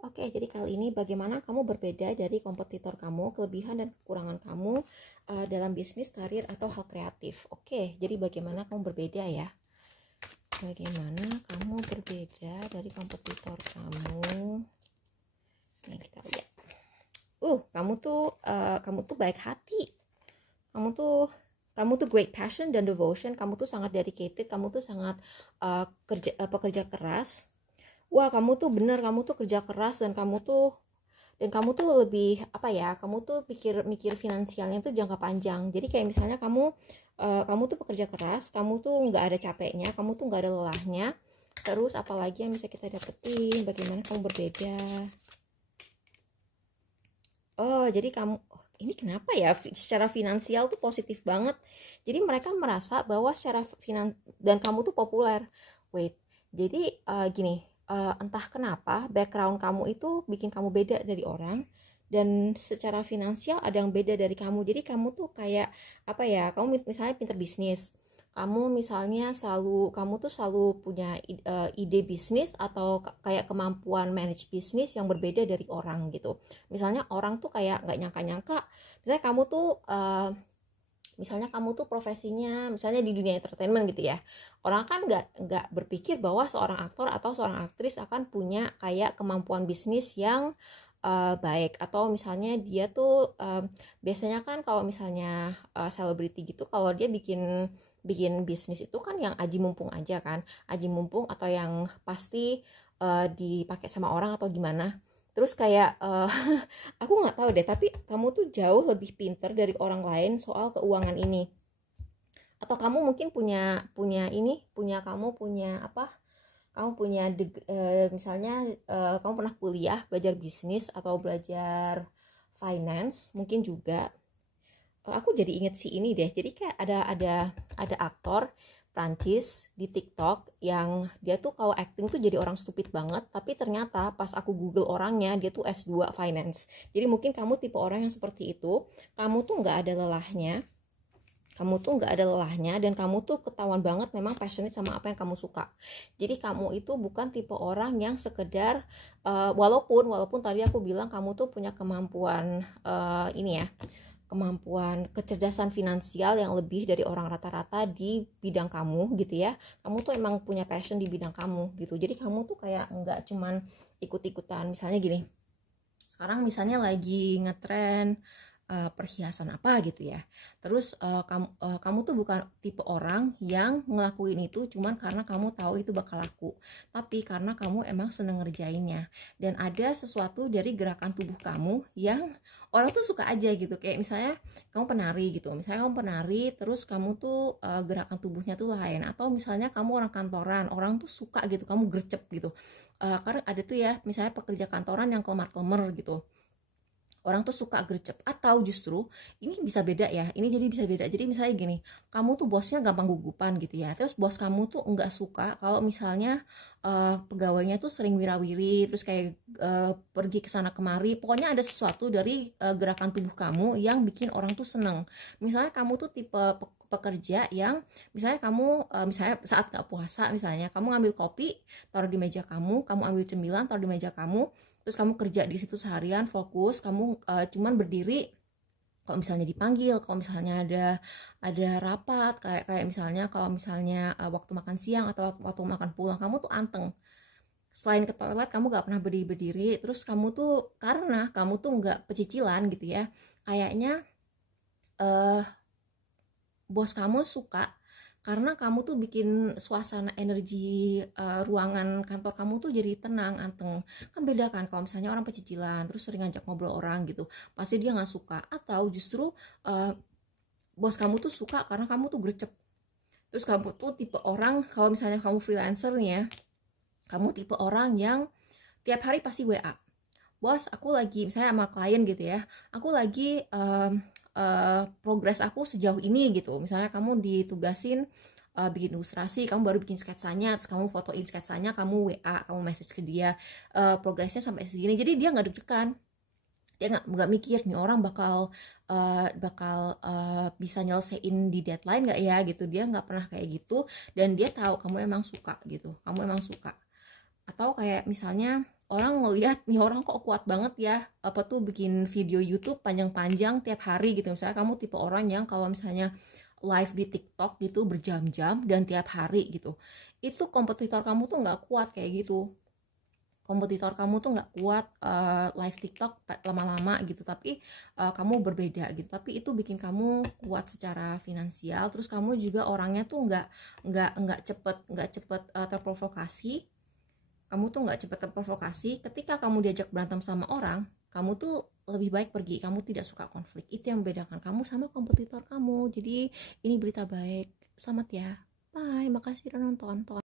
Oke, jadi kali ini bagaimana kamu berbeda dari kompetitor kamu, kelebihan dan kekurangan kamu dalam bisnis, karir, atau hal kreatif. Oke, jadi bagaimana kamu berbeda ya? Bagaimana kamu berbeda dari kompetitor kamu? Nih kita lihat. Kamu tuh baik hati. Kamu tuh great passion dan devotion. Kamu tuh sangat dedicated. Kamu tuh sangat pekerja keras. Wah, kamu tuh bener, kamu tuh kerja keras dan kamu tuh lebih apa ya, kamu tuh mikir finansialnya tuh jangka panjang. Jadi kayak misalnya kamu tuh pekerja keras, kamu tuh nggak ada capeknya, kamu tuh nggak ada lelahnya. Terus apalagi yang bisa kita dapetin, bagaimana kamu berbeda. Jadi ini kenapa ya, secara finansial tuh positif banget. Jadi mereka merasa bahwa secara dan kamu tuh populer. Wait, jadi gini, entah kenapa background kamu itu bikin kamu beda dari orang, dan secara finansial ada yang beda dari kamu. Jadi kamu tuh kayak apa ya, kamu misalnya pinter bisnis, kamu tuh selalu punya ide bisnis atau kayak kemampuan manage bisnis yang berbeda dari orang gitu. Misalnya orang tuh kayak nggak nyangka-nyangka, misalnya kamu tuh profesinya misalnya di dunia entertainment gitu ya. Orang kan nggak berpikir bahwa seorang aktor atau seorang aktris akan punya kayak kemampuan bisnis yang baik. Atau misalnya dia tuh biasanya kan kalau misalnya selebriti gitu, kalau dia bikin bikin bisnis itu kan yang aji mumpung aja kan, aji mumpung atau yang pasti dipakai sama orang atau gimana. Terus kayak aku nggak tahu deh, tapi kamu tuh jauh lebih pinter dari orang lain soal keuangan ini. Atau kamu mungkin punya apa, kamu punya misalnya kamu pernah kuliah belajar bisnis atau belajar finance mungkin juga. Aku jadi inget si ini deh, jadi kayak ada aktor Prancis di TikTok yang dia tuh kalau acting tuh jadi orang stupid banget, tapi ternyata pas aku Google orangnya dia tuh S2 finance. Jadi mungkin kamu tipe orang yang seperti itu, kamu tuh nggak ada lelahnya, dan kamu tuh ketahuan banget memang passionate sama apa yang kamu suka. Jadi kamu itu bukan tipe orang yang sekedar walaupun tadi aku bilang kamu tuh punya kemampuan ini ya, kemampuan kecerdasan finansial yang lebih dari orang rata-rata di bidang kamu gitu ya. Kamu tuh emang punya passion di bidang kamu gitu. Jadi kamu tuh kayak nggak cuman ikut-ikutan. Misalnya gini, sekarang misalnya lagi ngetren perhiasan apa gitu ya. Terus kamu tuh bukan tipe orang yang ngelakuin itu cuman karena kamu tahu itu bakal laku, tapi karena kamu emang seneng ngerjainnya. Dan ada sesuatu dari gerakan tubuh kamu yang orang tuh suka aja gitu. Kayak misalnya kamu penari gitu, terus kamu tuh gerakan tubuhnya tuh lain. Atau misalnya kamu orang kantoran, orang tuh suka gitu kamu gercep gitu. Karena ada tuh ya misalnya pekerja kantoran yang kelemar-kelemar gitu, orang tuh suka gercep. Atau justru ini bisa beda ya, ini jadi bisa beda. Jadi misalnya gini, kamu tuh bosnya gampang gugupan gitu ya, terus bos kamu tuh nggak suka kalau misalnya pegawainya tuh sering wirawiri, terus kayak pergi ke sana kemari. Pokoknya ada sesuatu dari gerakan tubuh kamu yang bikin orang tuh seneng. Misalnya kamu tuh tipe pekerja yang misalnya kamu misalnya saat nggak puasa, misalnya kamu ngambil kopi taruh di meja kamu ambil cemilan taruh di meja kamu, terus kamu kerja di situ seharian fokus, kamu cuman berdiri kalau misalnya dipanggil, kalau misalnya ada rapat, kayak misalnya kalau misalnya waktu makan siang atau waktu makan pulang, kamu tuh anteng. Selain ke toilet kamu gak pernah berdiri, terus kamu tuh karena kamu tuh nggak pecicilan gitu ya, kayaknya bos kamu suka karena kamu tuh bikin suasana energi ruangan kantor kamu tuh jadi tenang, anteng. Kan beda kan kalau misalnya orang pecicilan terus sering ngajak ngobrol orang gitu, pasti dia nggak suka. Atau justru bos kamu tuh suka karena kamu tuh gercep. Terus kamu tuh tipe orang, kalau misalnya kamu freelancer nih ya, kamu tipe orang yang tiap hari pasti WA, bos aku lagi misalnya sama klien gitu ya, aku lagi progres aku sejauh ini gitu. Misalnya kamu ditugasin bikin ilustrasi, kamu baru bikin sketsanya, terus kamu fotoin sketsanya, kamu WA, kamu message ke dia progresnya sampai segini. Jadi dia nggak deg-degan, dia nggak mikir nih orang bakal bisa nyelesain di deadline nggak ya gitu. Dia nggak pernah kayak gitu, dan dia tahu kamu emang suka gitu, kamu emang suka. Atau kayak misalnya orang ngelihat nih orang kok kuat banget ya, apa tuh bikin video YouTube panjang-panjang tiap hari gitu. Misalnya kamu tipe orang yang kalau misalnya live di TikTok gitu berjam-jam dan tiap hari gitu, itu kompetitor kamu tuh nggak kuat kayak gitu. Kompetitor kamu tuh nggak kuat live TikTok lama-lama gitu, tapi kamu berbeda gitu, tapi itu bikin kamu kuat secara finansial. Terus kamu juga orangnya tuh nggak cepet terprovokasi. Kamu tuh nggak cepet terprovokasi. Ketika kamu diajak berantem sama orang, kamu tuh lebih baik pergi. Kamu tidak suka konflik. Itu yang membedakan kamu sama kompetitor kamu. Jadi ini berita baik. Selamat ya. Bye. Makasih udah nonton.